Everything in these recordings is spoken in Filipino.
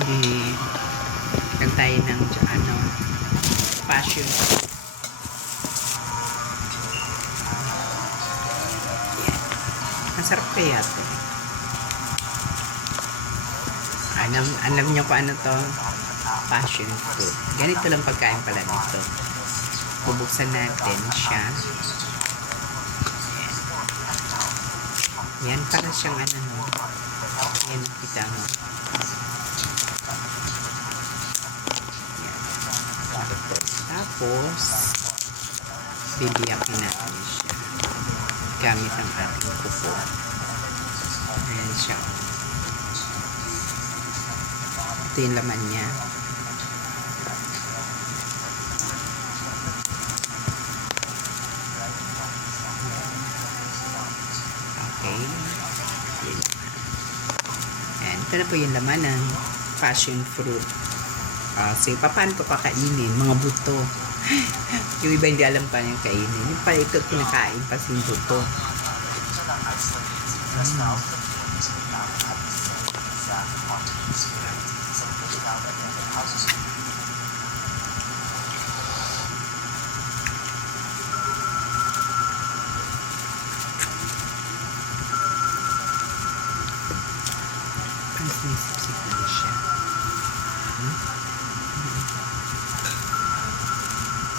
Eh, lang tayo ng passion. Yan. Masarap kaya ito. Alam niyo kung ano to? Passion fruit. Ganito lang pagkain pala nito. Bubuksan natin siya. Yan, para siyang no. Yan, kita mo. Yan. Tapos, bibiyakin natin siya. Gamit ang ating kuko. Ayan siya. Ito yung laman niya. Okay. Ayan. Ito na po yung laman ng passion fruit. So, paano ito kakainin? Mga buto. Yung iba hindi alam pa yung kainin. Yung pa ito kinakain pa yung buto. Sinisip-sip na siya.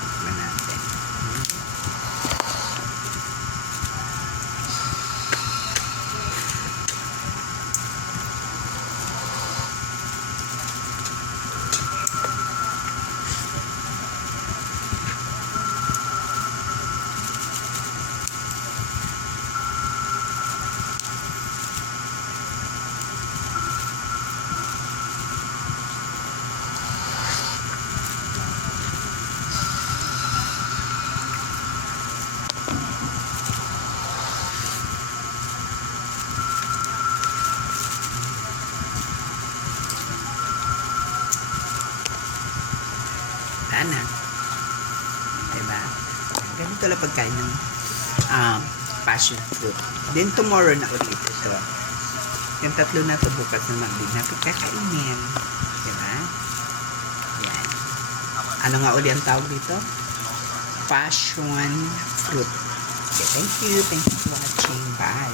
Tikman natin. Sana. Diba? Ganito lang pagkain ng passion fruit. Then tomorrow na ulit ito. Yung tatlo na ito bukas na natin kakainin. Diba? Yan. Ano nga ulit ang tawag dito? Passion fruit. Okay, thank you. Thank you for watching. Bye.